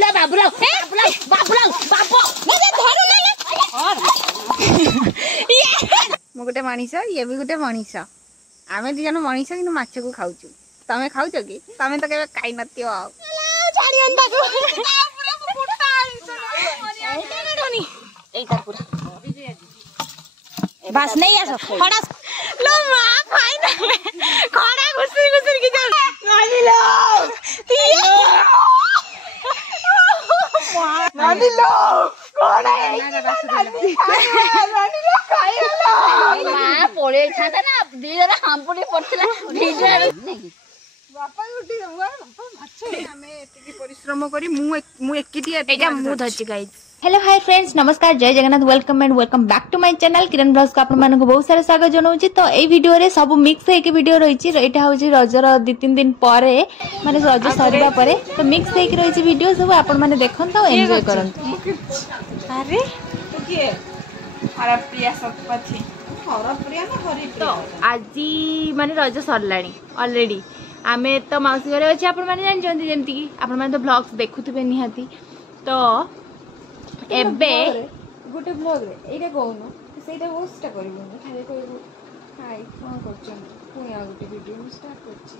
ले बाबूलाल बाबूलाल बाबूलाल बाबू मुझे धरू ले और ये मु गोटे मनीष ये भी गोटे मनीष आमे दी जन मनीष कि माछ को खाउछु तमे खाउछ कि तमे तो केबे खाइ नथियो छाड़ी अंडा को पूरा फुटा आली एटा एटा पूरा बस नहीं आसो खड़ा लो मां फाइनल खड़ा घुसरी घुसरी की जा नानी लो नानी लो कोना नानी लो खाइला मां पोळे छाता ना दीजरा हमपुडी पड़थिला दीजरा बापा उठी हुआ बापा अच्छा हमें एतिकी परिश्रम करी मु एकिटी एटा मु धची गाइस। हेलो हाय फ्रेंड्स नमस्कार जय Jagannath welcome and welcome back to my channel Kiran blogs को आपण मानक बहुत सारा स्वागत जनाउची। तो ए वीडियो रे सब मिक्स है के वीडियो रहिची एटा होची रजर 2-3 दिन परे माने रज सरीबा परे तो मिक्स है के रहिची वीडियो सब आपण माने देखन तो एन्जॉय करन। अरे के हरा प्रिया सतपथी हरा प्रिया ना हरि तो आजी माने रज सरलाणी ऑलरेडी आमे तो माउसी घरे अछि आपण माने जान जंती जेमती की आपण माने तो ब्लॉग्स देखुतबे निहाती तो एबे गोटे ब्लॉग रे एटा कहूनो सेटा होस्टटा करबो खाली कहबो हाय कोन करछन पुनी आ गोटे वीडियो स्टार्ट करछि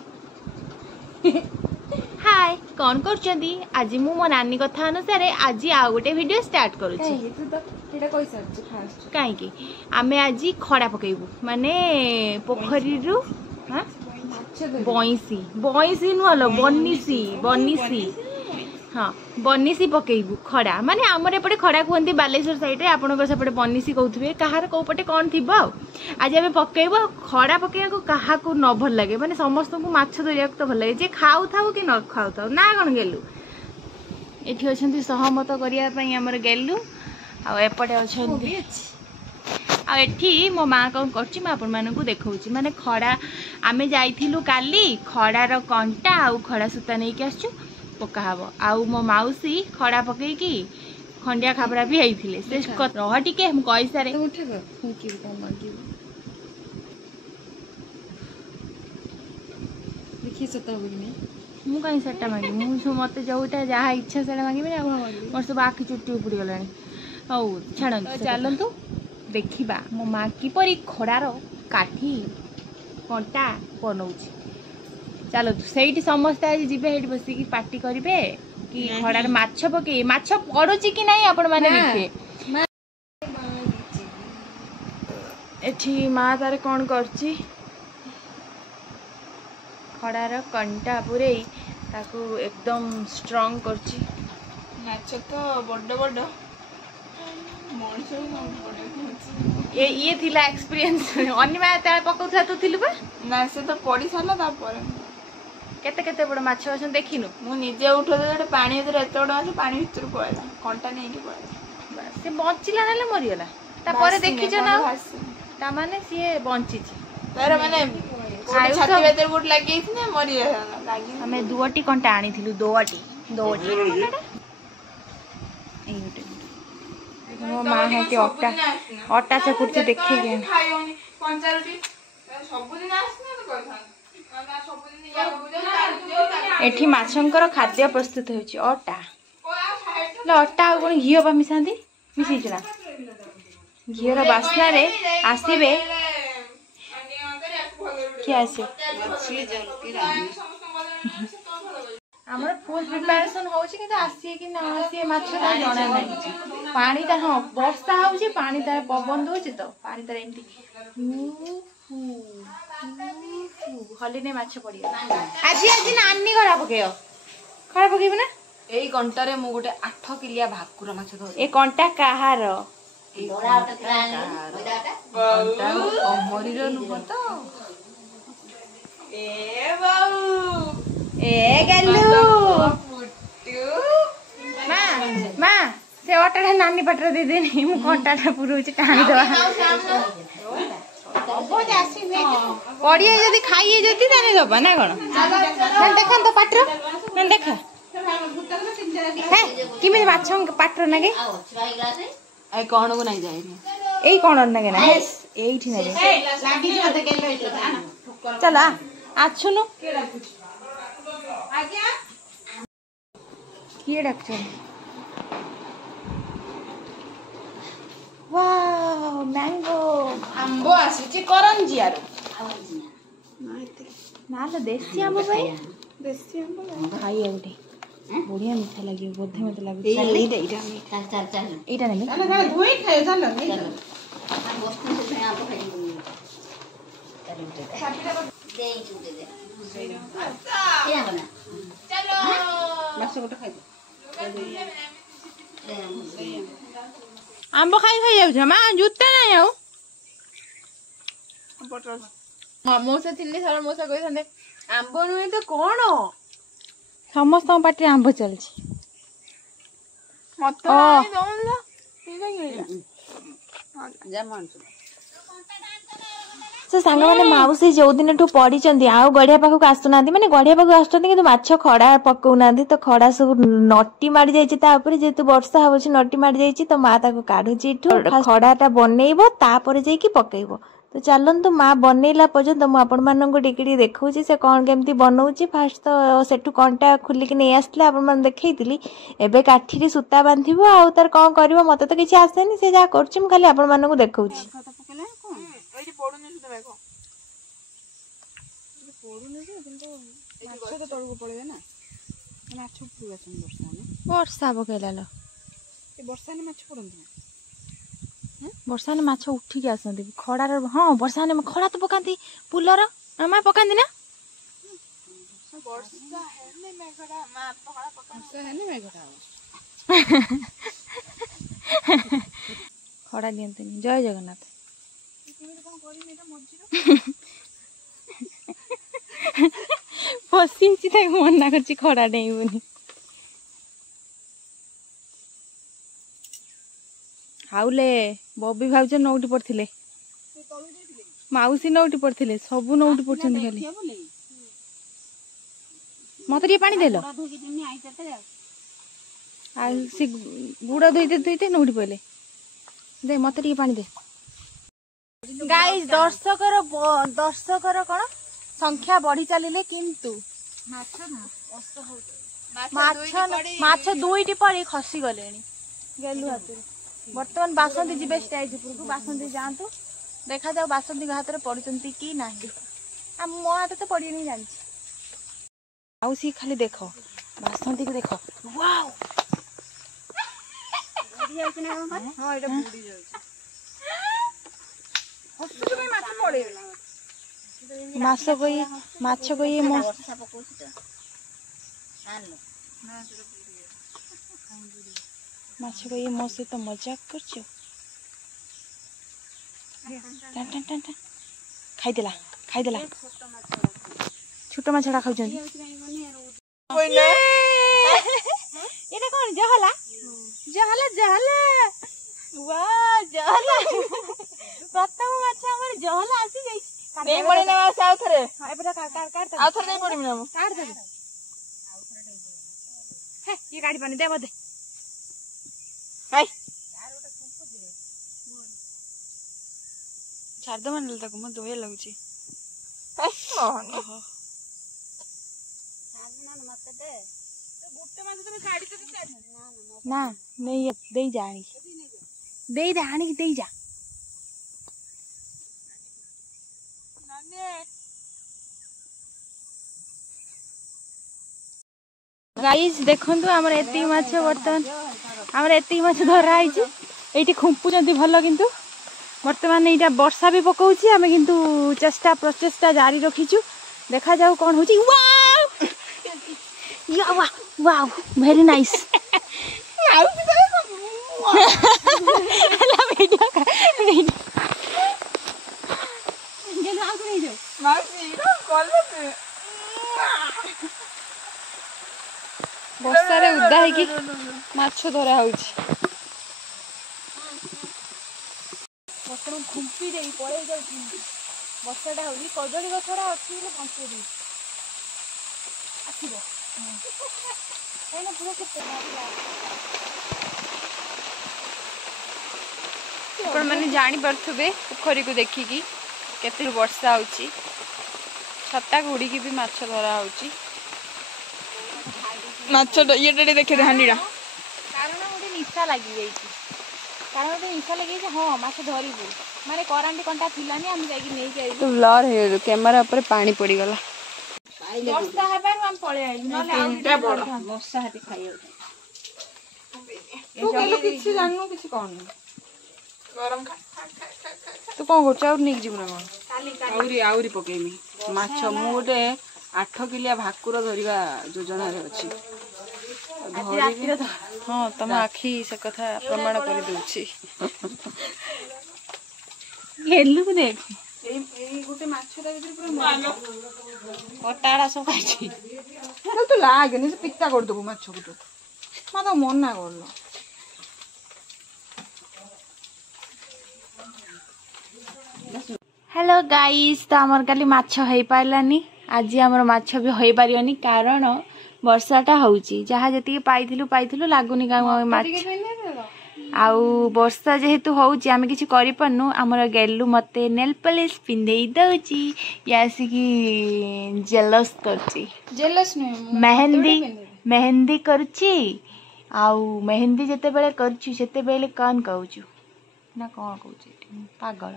हाय कोन करछंदी आज मु मो नानी कथा अनुसार आज आ गोटे वीडियो स्टार्ट करूछि तू तो एटा कहि सरछ फास्ट काहे की आमे आज खड़ा पकेबू माने पोखरी रु हां बइसी बइसी नुहलो बन्नीसी बन्नीसी हाँ बनीसी पकेबू खड़ा माने आमर एपटे खड़ा कहते बालेश्वर साइड आपंकर सेपटे बनीसी कहते कहार कौ पटे कौन थी आज आम पकेबू खड़ा पकेबा क्या न भल लगे माने समस्त को माछ धरिया तो भल लगे जे खाऊ थाउ कि न खाऊ थाउ ना कौन गेलु एठी अछंती सहमत करिया पई हमर गेलु आ एपटे अछंती आ एठी मो माँ कौन करछि मैं आपन मानकु देखौछि माने खड़ा आमे जाइथिलु काली खड़ार कंटा आ खड़ा सूता नै के आछछु पका हबो आउ मो माउसी खड़ा पकई की खंडिया खाबरा भी आइथिले से रह टिके हम कइसा रे उठे फुकी को मागी देखि सता बगिने मु कहीं सट्टा मागी मु मते जोटा जहा इच्छा सेटा मागी आ मोर सब आखि चुट्टी उपड़ी गलानी औ छाड़न चलंतु देखिबा मो मां की परी खड़ार काठी कंटा बनौछि चलो सही समस्त आज जी बसिक पार्टी करेंगे कि खड़ार माछ पके माछ पड़ुची कि नहीं आपण माने देखे एठी माँ तार कौन करची खड़ार कंटा पूरे ताकू एकदम स्ट्रांग करची माछ तो बड़ बड़ ये थिला एक्सपीरियंस अनिमा तार पकौथा तू थिलु बा ना से तो पड़ी साला ता पर केते केते बड़ माछ अछन देखिनु मु निजे उठो जे पानी भीतर एते बड़ माछ पानी भीतर पळला कंटा नै के पळला बस से बंचिला नाले मरियला ता परे देखिछ ना ता माने सिए बंचिछि तार माने छाती भीतर गुट लागि छि ना मरि लागि हमें दुवटी कंटा आनी थिलु दुवटी ए गोटे मो मां है के अट्टा चकुट देखे के खाइयोनी पंचारुटी सब दिन आसना तो कहथान एठी माछंकर खाद्य प्रस्तुत होची अट्टा ल अट्टा आ कोन घियो बा मिसांदी मिसी जरा घियोर बास्ना रे आसीबे के आसे हमर फुल प्रिपरेशन होची कि आसी कि ना आसी माछ ना जणा नै पानी ता हां वर्षा होची पानी ता पवन दोची तो पानी ता एंती हली ने माछ पड़िया आज आज नानी खड़ा पकेयो खड़ा पकेबो ना एई कंटा रे मु गोटे 8 किलिया भाकुर माछ धो ए कंटा काहार कंटा अमरी रो नुह तो ए बाऊ ए गल्लू मां मां से ओटा नानी पटर दे दे नहीं मु कंटा पुरुच टाणी दवा पड़िए जदि खाइए जदि ताने दबा ना कोन ना देखन तो पाटर ना देखा है किमे माछ पाटर नागे ए कोन को नहीं जाय एई कोन नागे ना एईठी नागे लागी जो त केले चला आछुनु किए डाक्टर वाओ मैंगो आंबो आसी करंजी यार ना तो देसी आंबो भाई देसी आंबो खाई आउटे बढ़िया मीठा लगे बोधे मत लगे एटा नहीं ना धोई खाए चल चलो वस्तु से आंबो खाई दे दे दे क्या बना चलो माछ गोटे खाई आंब खाई खाई जाऊ माँ जुते नहीं आउ मौसा थिले सारा मौसा कही आंब नुहे तो कौन समस्त पार्टी आंब चलती से सांग मैंने माउसी जो दिन पढ़ी आउ गढ़िया पाखक आसुना माने गढ़िया पाखक आसुँच माछ खड़ा पकाऊना तो खड़ा सब नटी मारी जापर जेहेतु वर्षा हम नटी मारी जाइए तो माँ काढ़ुची खड़ाटा बनइब तापर जाकि पकईब तो चलतु माँ बनइला पर्यंत मुझे आपण मानक टिके देखा से कौन केमती बनाऊँगी फास्ट तो सेठू कंटा खोलिकी नहीं आसला आपण देखी एबे काठी सूता बांध आउ तार कौन कर मत तो किसी आसेनी से जहाँ कर खाली आपण मानक देखा वर्षा पकईला वर्षा ने माछ उठिक आसती खड़ार हाँ वर्षा ने खड़ा तो पकाती पुलर माँ पकाती ना खड़ा दियंती जय जगन्नाथ फसी मना कर खड़ा डेबुनि हाउले बबी भाउज नौटी पड़े माउसी नौटी पड़े सबू नौटी पड़े खाली मत पानी देल गुड़ धोते धोते नौटी पड़े दे मत पानी दे गाइस दर्शकर कौन संख्या बढ़ी चलिए किंतु माछ दुईटी पड़ी खसी गले गेलु हाथ बर्तमान बासंती जी स्टेज उपरको बासंती जातु देखा जाओ बासंती हाथ में पड़ुंट कि ना मो हाथ तो पड़ी नहीं जानी आउ सी खाली देख बासंती को देख वाओ माछ को ये माछ को ये मो सहित मजाक कर खाईदेला छोट माछड़ा खाऊ कौन जहला जहला जहला वाह जहला प्रथम माछ हमर जहला आसी गई नहीं पड़ी ना आउ थरे ए बेटा काट आउ थरे नहीं पड़ी ना काट दे हे ये गाड़ी पानी दे बदे हाय छाड़ दो मन तक मत दोया लगुची ना नहीं दे जा दे आनी दे जा गाइस देखंतु हमर एती माछ बर्तमान हमर एती माछ धरा आइछि एठी खुंपुचंती भलो किंतु वर्तमान एटा वर्षा भी पकाउछि हमें किंतु चेष्टा प्रचेष्टा जारी रखिछु देखा जाऊ कोन होछि वाओ या वाह वाओ वेरी नाइस ला वीडियो का वीडियो ये ना नहीं दो मासी कॉल पे वर्षा रे उदा है कि माछ धरा होछि वर्तमान घुंपी दे पळे जाउछि वर्षाटा होली कदली गछड़ा अछि ले बंचे दे आसीबो एना पूरा केते आपण माने जानि परथबे पोखरी को देखिकी केते वर्षा होछि छत्ता गुड़ी की भी माछ धरा होछि माछ ये देखे हांडीटा कारण गोटे निशा लगी जाइए कारण गोटे निशा लगी हाँ माछ धरबू माने करांडी कंटा थिलानी हम जाई नहीं जाई तो ब्लर हे कैमरा ऊपर पानी पड़ी गला वर्षा हेबार हम पळे आइल नले आउटा बड़ वर्षा हाती खाइ तू केलो किछि जाननु किछि कोन गरम खा तू कोन गोचा और निक जीव ना कोन आउरी पकेमी माछ मु गोटे 8 किलिया भाकुर धरिबा योजना रे अछि हाँ तुम आखि से कथा प्रमाण कर दूची गेलु को देख गोटे माछटा भीतर पूरा कटाड़ा सब खाइछि तो लागेनी से पित्ता कर दबो माछ को तो मा तो मना करलो हेलो गाइस तो आमर काली माछ होई पाइलानी आज आमर माछ भी होई पारियोनी कारण वर्षाटा होउची जहा जति पाइथिलु लागुनी गाँव माछ आउ वर्षा जेहेतु होउची आमे किछि करि पन्नु हमर गेलु मते नेल पॉलिश पिंदेई दउची यासी की जेलस करची जेलस नै मेहंदी करची आउ मेहंदी जते बेले करची सेते बेले कान कहउचु ना कोन कहउची पागल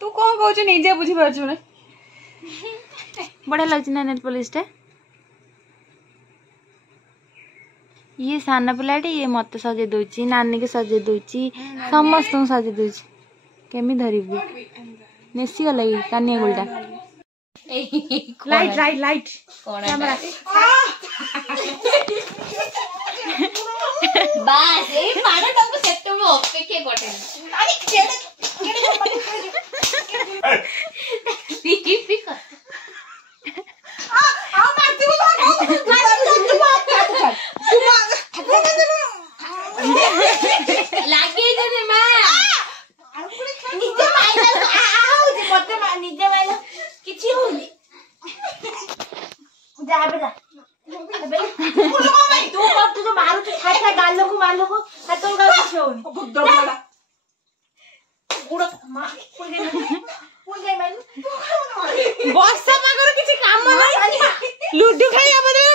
तू कोन कहउची निजे बुझी परछु ना बड़ा लगची ना नेल पॉलिश टा ये सान पिलाटी ये मत सजे दूची नानी के सजे दूची समस्त सजे दूची केमी धरिबू नेसी गला ये कानिया गोलटा लाइट कैमरा बस ए पाड़ा तक सेट में अपेक्षा गोटे अरे लागे जने मा निजे माइला मते निजे माइला किछि होनी जा बेटा तू जो मारू छाटा गालो को हाथ का किछि होनी गुड्डो वाला गुडो मा कोई गई माइलु वर्षा पागर किछि काम नाही लूडू खाइया बदले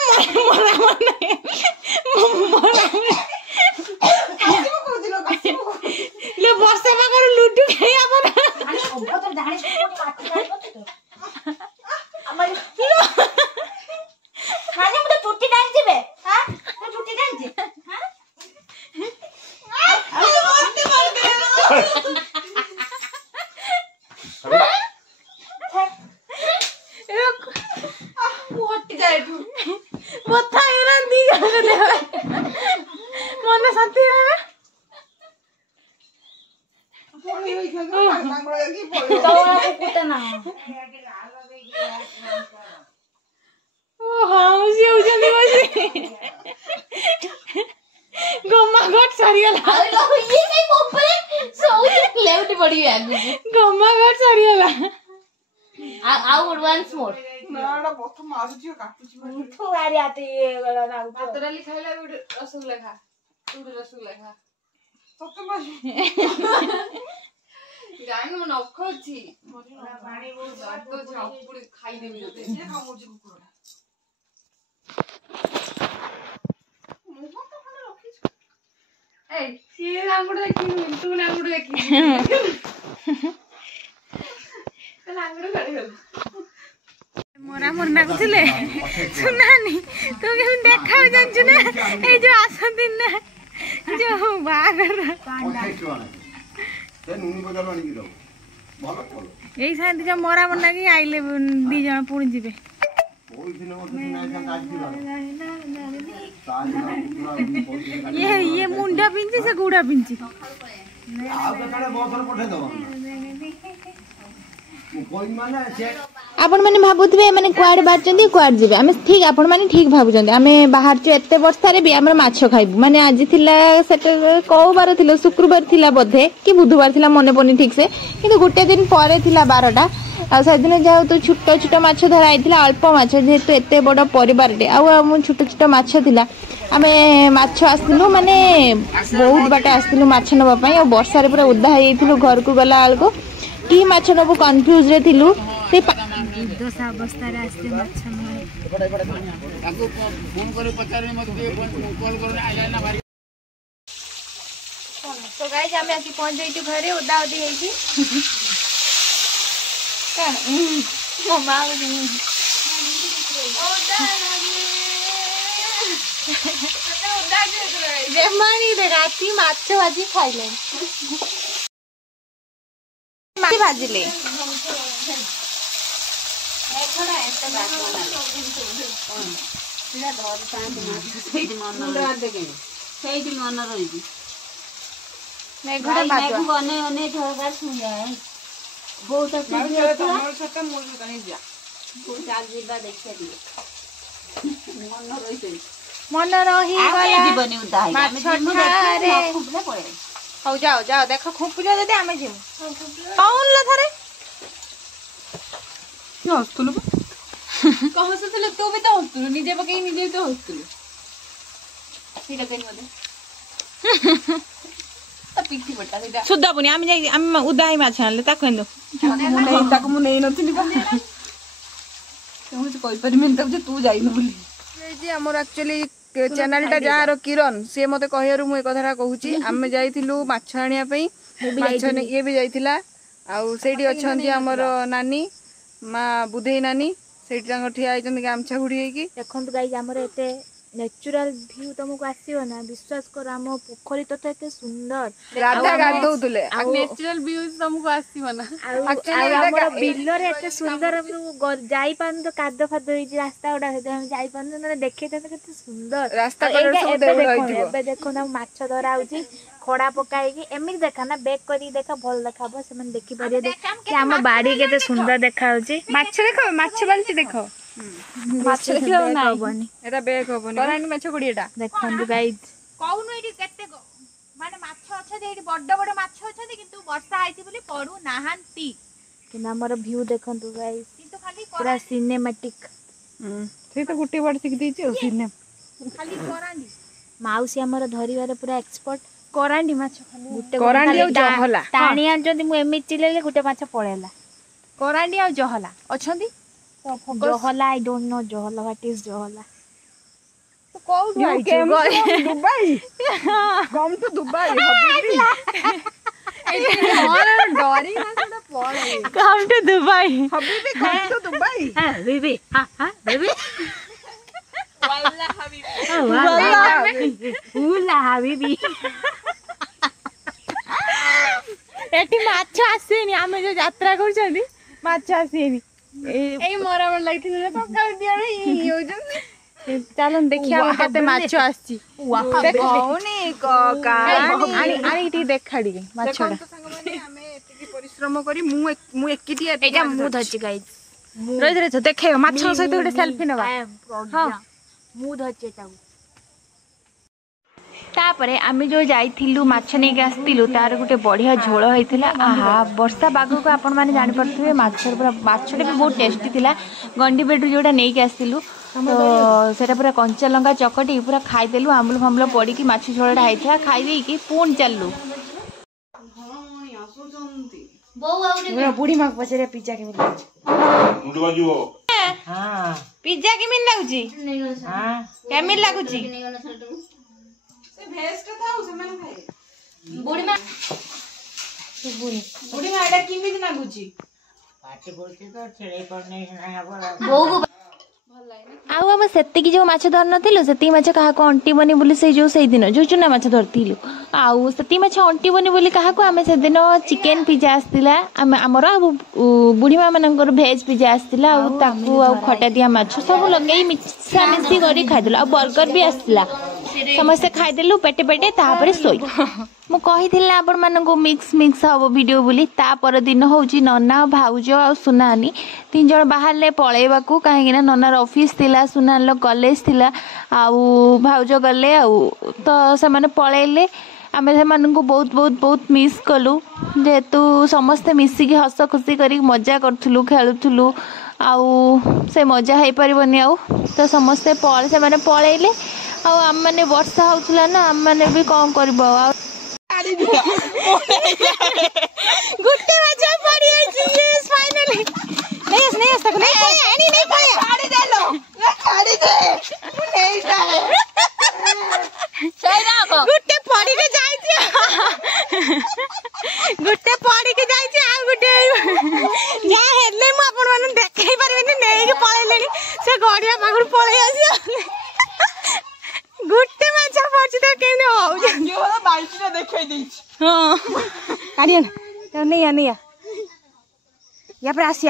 मरा ले वर्षा पागर लूडू खाइया बना अरे ओबो तो जाने कोन पाटी खाइ तो हमर खाने मुझे छुट्टी डाल दिबे हां तो छुट्टी डाल दे हां मन शांति गम्मा घट सरियला ये कई मोपरे सोउ लेउटी पड़ी आगु गम्मा घट सरियला आउ वंस मोर नाडा प्रथम मारुची काटुची तो गाड़ी आते गला ना भात डाली खाइला बिड रसगुल्ला खा तू रसगुल्ला खा सत्य मारी जाइन मन अखछि पानी बहुत बात छ अपुडी खाइ देबी जते जे खाउची कुकुरा मुह तो खने रखिछ ए सिए आंगुड देखि तू ना आंगुड देखि तो आंगुड गाड़ी गल मोरा मोरना कुथिले सुनानी तो के देखा जानछु ना ए जो आसन दिन ना जो बागर यही साथी जो मोरा मोरना की आइले दी जण पुणी जीवे ये मुंडा पिंची से गुड़ा पिंची आपण माने भाबुथबे माने कुआडे बाचंदी कुआड जीवे आमे ठीक आपण माने ठीक भाबुचंदी आमे बाहर च एते वर्षा रे भी हमर माछ खाइबु माने आज थिला सेटे को बार थिला शुक्रवार थिला बोधे कि बुधवार थिला मने पनी ठीक से किंतु गुटे दिन परे थिला 12टा आ से दिन जाउ तो छोटो छोटो माछ धरा आइथिला अल्प माछ जेहेतु एते बड़ परिवार रे आ छोटो छोटो माछ थिला आमे माछ आस्तिलु माने बहुत बाटे आस्तिलु माछ नबा पई आ वर्षा रे पूरा उद्धा हेइथिलु घर को गला आल को कि माछ नबु कंफ्यूज रे थिलु से दुर्दशा अवस्था आसते माछ तो गाइस आम आज पहुंच जाइए घरे ओदा ओदी मो माँ राति माछ भाजी खाइले भाजिले मन रही हौ जाओ जाओ देख खुपिल जदि आमे जिमु कौन ला थरे हस्तुलु कहसुले तू भी तो हस्तुलु निजे पकई निजे तो हस्तुलु सीधा पेन मते त पिक्ति बटा सीधा सुद्धा पुनी आमे जाई आमे उदाई माछ आनले ताको एंदो ताको मु नै नथिली तू कोइ परिमेन तक जे तू जाइनु बोली जे हमर एक्चुअली चैनलटा जार किरण से मते कहयारु मु ए कथरा कहूची आमे जाइथिलु माछ आनिया पई माछ ने ये भी जाइथिला आ सेठी अछंती हमर नानी माँ बुधे नानी सेठी तांग ठिया आइचंती गामछा गुडी हेकी देखंतु गाइस हमर एते नेचुरल व्यू तुमको आसीबो ना विश्वास कर हम पोखरी तो एते सुंदर राधा गाधौतले नेचुरल व्यू तुमको आसीबो ना एक्चुअली हमर बिल्लर एते सुंदर जाई पान तो कादो फादो होई रास्ता उडा हम जाई पान ना देखे त केते सुंदर रास्ता कर सब देउल होइथिबो एबे देखो ना माछ धरा होची खड़ा पकाई की एमिक देखा ना बैक करी देखा भल देखाबो से मन देखि परिए कि हम बाड़ी केते सुंदर देखा होची माछ देखो माछ बाल्टी देखो माछ देखियो ना हबनी एटा बेक होबनी करानी माछ गुडीटा देखंतु गाइस कहूनु एठी केते माने माछ अछि एठी बड्ड बड्ड माछ अछि किंतु वर्षा आइति बोली पडु नाहांती कि हमर व्यू देखंतु गाइस किंतु खाली पूरा सिनेमैटिक से तो गुटी बाड़ सिख देछि ओ सिने खाली करांडी माउसी हमर धरिबारे पूरा एक्सपर्ट करांडी माछ गुटे करांडी आ जहला टाणी आंचंदी मु एमि चिलेले गुटे माछ पळेला करांडी आ जहला अछंदी जहला आई डोंट नो जहला व्हाट इज जहला तो कहू दुबई कम टू दुबई हबीबी डरी ना सेटा पळे कम टू दुबई हबीबी कम टू दुबई हां बेबी हां बेबी वाला हबीबी उला हबीबी एटी माछ आसेनी आमे जो यात्रा करछनी माछ आसेनी ए मोरा मन लागथिले पक्का दिया रे योजन चलन देखिया कते माछ आसी कौनी कानी आनी इटी देखाडी माछडा तो संग माने हमें एतिकी परिश्रम करी मु एकिटी एटा मु धची गाइस रहि रे देखे माछ सहित गोटे सेल्फी नबा हां मु धची एटाऊ तापरे आमे जो जाइथिलु माछ ने के आस्तिलु तार गुटे बढ़िया झोल होइथिला आहा वर्षा बागु को आपण माने जानि परथुवे माछर पूरा माछटे भी बहुत टेस्टी थिला गंडी बेडु जोटा नै के आस्तिलु तो सेटा पूरा कंचा लंका चकटी पूरा खाइ देलु आमुल फामुल पड़ी की माछ झोलटा आइथिला खाइ देई की पून चललु बौ आउरे पूरा बुढ़ी माक पछरे पिज्जा के मिल मुंड बाजू हां पिज्जा के मिल लागुची हां केमिल लागुची भेस्ट थाउ से मन खाए बुढ़ी मां एटा किमित लागुची पाटी बोलते तो छेड़े पड़ने ना बौ आउ हम सेति की जो माछ धर नथिलु सेति माछ कहा को अंटी बनी बोली से जो सेई दिन जो चुना माछ धरथिलु आउ सेति माछ अंटी बनी बोली कहा को हमें से दिन चिकन पिज्जा आस्तिला हमर बुढ़ी मां मानकर वेज पिज्जा आस्तिला आउ ताकू आउ खटा दिया माछ सब लगेई मिक्सा मिक्सी करी खाइदला आ बर्गर भी आस्तिला समस्त खाइदेलु पेटे पेटे तापरे सोई मु कहिथिला आपण मानको मिक्स मिक्स हबो वीडियो बोली ता पर दिन होउची नन्ना भाउजो आ सुनानी तीन जण बाहरले पळेबाकू काहेकि ना नन्नार ऑफिस थिला सुनानलो कॉलेज थिला आउ भाउजो गले आउ तो से माने पळेले आमे से मानको बहुत बहुत बहुत मिस कलु जेतु समस्त मिसी की हस खुशी करी मजा करथुलु खेलुथुलु आउ से मजा हे परिबनी आउ तो समस्त पळ से माने पळेले आउ हम माने वर्षा होउतला ना हम माने भी कोन करबो आ गुट्टे माछ पड़ी आइछि यस फाइनली नहीं तक नहीं पड़े एनी नहीं पड़े छाड़ी दे लो छाड़ी दे मु नहीं जाए सही ना को गुट्टे पड़ी के जाइछि गुट्टे पड़ी के जाइछि आ गुट्टे या हेले मु आपन मन देखै परबेनी नहीं के पळेलेनी से गड़िया पाखर पळै आसी गुट्टे माछ पड़छि त केने हो जो बाल्टीटा देखै दैछि हां काढियन त नहीं या पर आसी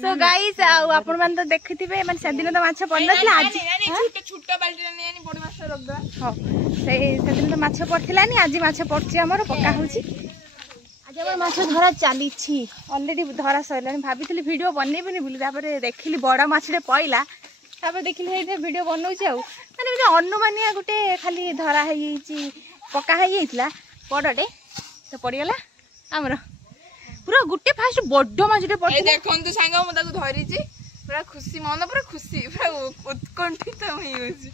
सो गाइस आपण मन तो देखिथिबे माने सेदिन तो माछ पड़नथला आज छोटा बाल्टी ने यानी बड़ माछ रख दो हां सेदिन तो माछ पड़थिलानी आज माछ पड़छि हमर पक्का होछि आज हमर माछ धरा चाली छी ऑलरेडी धरा सइलानी भाबिथिली वीडियो बनेबेनी बुली तापर देखिली बड़ा माछडे पइला तापर देखिली हे वीडियो बनौछि आ माने अनुमानिया गुटे खाली धरा हेइछि पक्का हेइथिला बड़टे तो पड़ीगला हमर पूरा गुटे फास्ट बड्ड माछटे पड़े देखन तू सांग म ताकू धरि छी पूरा खुशी मन पूरा खुशी पूरा उत्कंठित होई होछि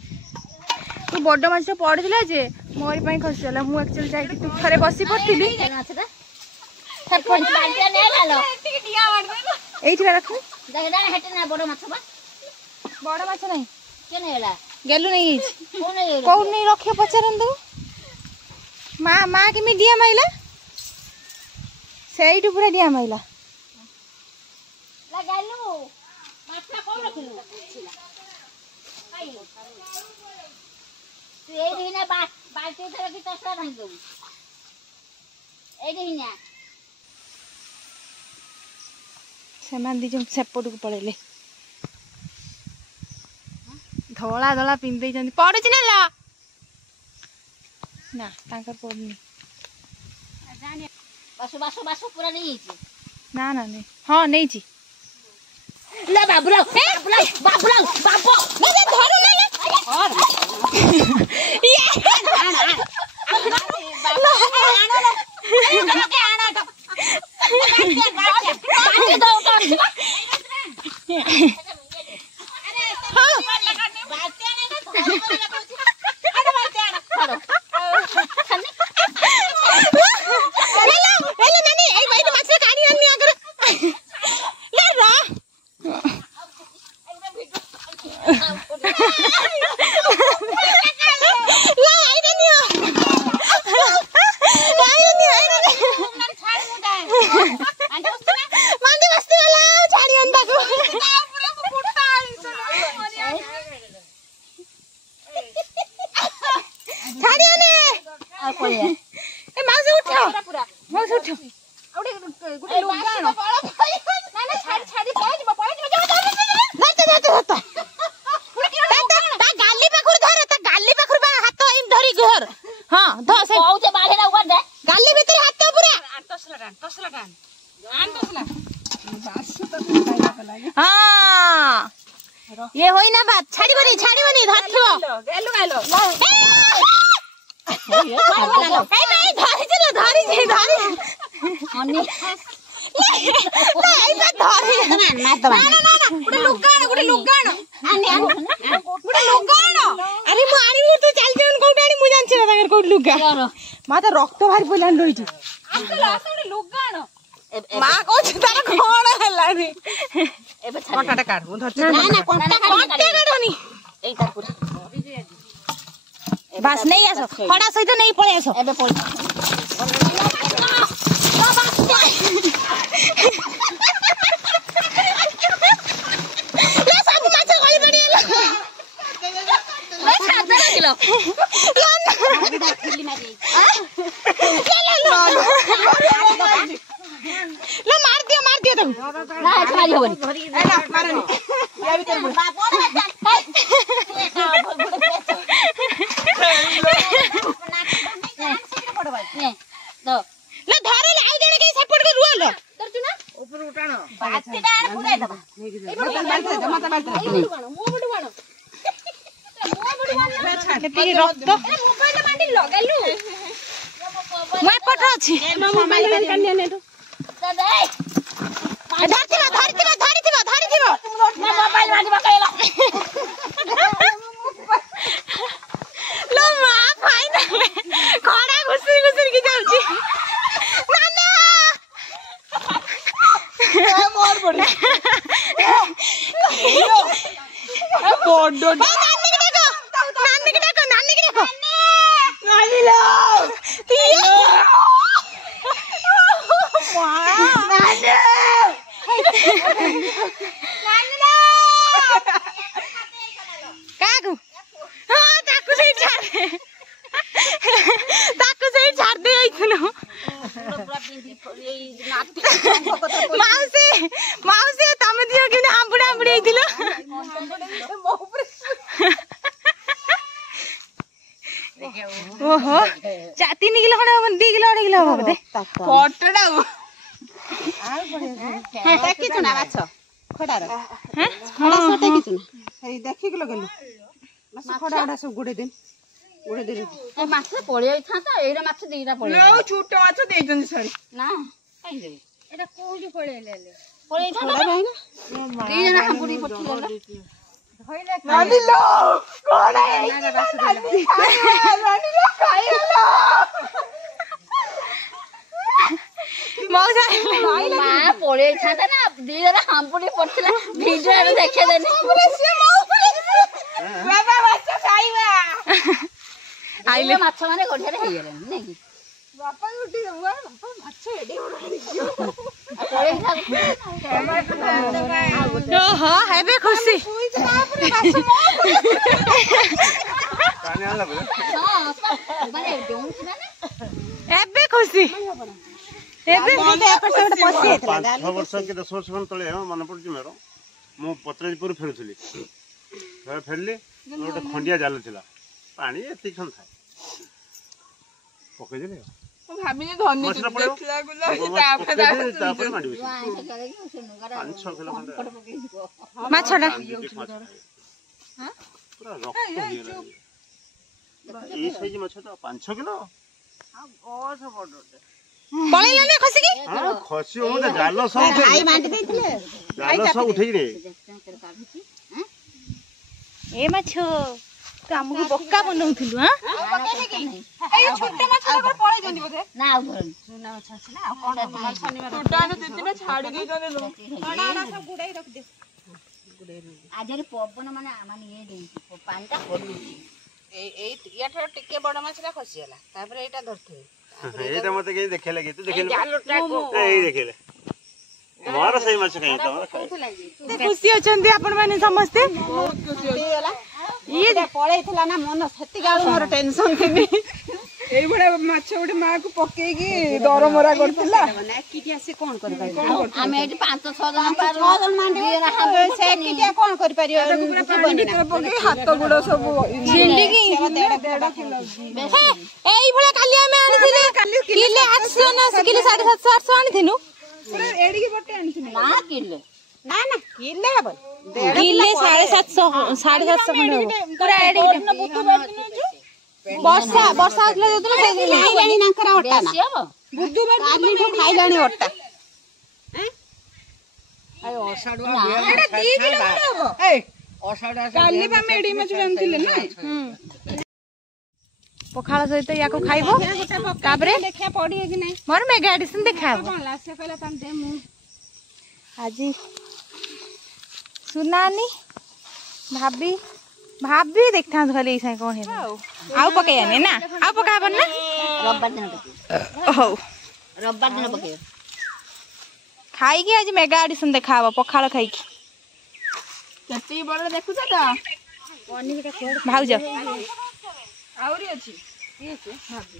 तू बड्ड माछटे पड़िला जे मोर पई खसला मु एक्चुअली जाई तू थरे बसी पड़तिली माछटा थर पड़ बाल्टी ने लालो ठीक दिया मार दे एठी रख जगदा हेटे ना बड़ माछ बा बड़ माछ नहीं केने होला गेलु नहीं कोन नहीं रखे पचरन दू मां के मीडिया माइला सेइटु पूरा डिया माइला लगालु माछा कोन रखलु आई तू ए दिना बाल्टी धर की तसला नहीं दउ ए दिना समान दी जो सेपट को पळेले धोला धोला पिंदे जंदी पड़ु छी ना तांकर पड़नी बासु पूरा नहीं छी ना नहीं हां नहीं छी ले बाबूला बाबो नहीं धरु ले और ये ये होई ना बात छाड़ी बनी धरथिबो गेलु गेलो ए धरि चलो धरि अन्नी नहीं बा धरि ना गुटे लुगाण अन्नी गुटे लुगाण अरे मु आनी तू चल जेन कोठ आनी मु जानछि ना ताकर कोठ लुगा मा त रक्त भारी पइलान रहिछि आसला गुटे लुगाण मा कोछ तार कोण हलानी एबे कोटाटा काढ मु धरछि ना कोटा काढनी एई तार पूरा बस नहीं आसो खड़ा सहित नहीं पळे आसो एबे पळे ले सब माछ गली पड़ीला ले छाता किलो लो मार दियो तू ना मारी होबनी मारनी या भीतर बाप ले धरे ले आउ जणे के सपोर्ट के रुआलो धरछु ना ऊपर उठानो बाती डाण पुराय दबा ए बड़ बाल्टी जमा बाल्टी मु बड़ बाणो केती रक्त मोबाइल मांडी लगालु मैं पट अछि मोबाइल कान्या नेटो दादा धरथिबा मैं मोबाइल मांडी बकाइला लो मा फाइनल खड़ा ओहो 3 किलो खंडे 2 किलो 2.5 किलो हम फटड़ा देखी चुना माछ खडार हैं खडा सटे की चुना हे देखि किलो गेलु माछ खडाड़ा सब गुडे दिन ए माछ पळि था त एरा माछ दिरा पळि लो छोट माछ देइजन छड़ी ना काई दे एटा कोली पळेले पळि था ना दी जना हमपुरी पठिले नानी लो कोडा नानी लो खाइलो मौजा मा पळि था त ना दी जना हमपुरी पठिले भिडियो रे देखे देनी बाबा माछ खाइबा आइले माछ माने गढेरे हे गेले नै कि बापा उठी बाबा माछ एडी पळि था ओहो हेबे खुशी माने देउन छिना ने हेबे खुशी हेबे 5 वर्ष के 10 वर्ष तले मन पड़े मेर मु पत्रजपुर फेरुली फेरली गोटे खंडिया जाल था पानी एति खन था पकई देले भाबिले धनी मसला पड़े देखला गुला तापर माडी बसी आइ करे कि सुनुगारा 5-6 किलो खंडे माछडा पूरा रक्त ए साइज माछ तो 5-6 किलो पळैला ने खसी की हां खसी हो त जाल सब भाई मांडी देथिले जाल सब उठै रे ए माछो तो हमहु बक्का बनौथिलु हां ए छोटे माछ पर पळै जंदी बोथे ना आउ धरन सुना माछ अछि ना कोन शनिवार छोटा न तेतिना छाडी दे जने लो आडा सब गुडाई रख दे आजरे पवन माने माने ये देई पानीटा पडु ए याठा टिके बड माछला खसियाला तापर एटा धरथे एटा मते के देखेले के तू देखेले ए देखेले मोर सही माछ खाइ त खुशी अछंती आपण माने समस्ते ये पळैथिला ना मन सेति गाल मोर टेंशन थिनी एई बडे माछ बडे मा को पक्के की दरमरा करथिला किटिया से कोन करि पारि आमे एटी 5-6 जन पार 6 जन मांडी से किटिया कोन करि पारियो पानी भीतर पके हाथ गुडो सब झिंडी की 1.5 किलो एई भले काली आमे आनिथिले किले 800 ना किले 750 800 आनिथिनु पूरा एडी के बटे आनिथिने ना किले ना ना किले हबन किले 750 750 खंडे पूरा एडी वर्षा वर्षा आतले जतन से खाइलानी नांकरा ओटा ना बुधवार काली तो खाइलानी ओटा एटा 2 किलो हबो ए काली बा मेडी में चुरानथिले ना पखाळ सहित याको खाइबो तापरे देखिया पड़ी है कि नहीं मोर मेगा एडिशन देखाबो कोन लासे कहला तम दे मु आजी सुनानी भाभी भाभी देखता खाली ऐसा कौन है आउ पकायानी ना आउ पकाबन ना रब्बार दिन पके हो रब्बार दिन पके खाई की आज मेगा एडिशन देखाबो पखाळ खाई की कति बड़ देखु त भाउज आउरी अछि ये छै भाभी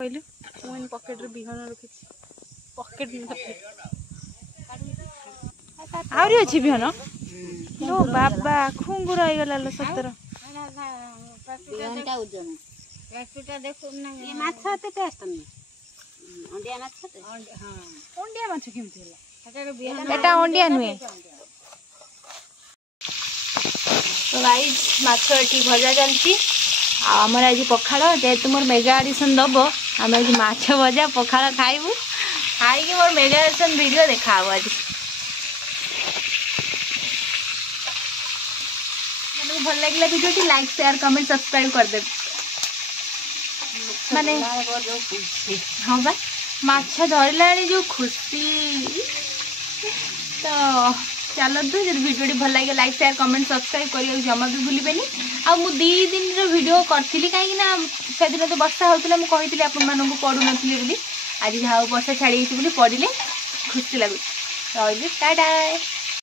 कहलु मोन पॉकेट रे बिहन रखि पॉकेट में आउरी अछि बिहन लो बाबा खुंगुर आइ गला लो सतर घंटा ओजन एकटा देखो ना ये माछ हते टेस्ट नहीं अंडिया माछ हते हां ओंडिया माछ केमति होला एटा ओंडिया नुए तो गाइस माछ एटी भजा चलती आमर आज पखाड़ जेहेतु मोर मेगा एडिशन दब आम आज माछ भजा पखाड़ खाइबू खाई मोर मेगा एडिशन वीडियो देखा आज भल लगे video like share comment subscribe कर दे माने हाँ बा माछ धरला जो खुशी तो चलतु जब वीडियो भल लगे लाइक शेयर कमेंट सब्सक्राइब करने जमा भी भूलें आउ दी दिन वीडियो करी कहीं से दिन तो वर्षा होता मुझे आपको पढ़ू नी आज जहाँ वर्षा छाड़ी पढ़ले खुशी लगुच रही टाटा।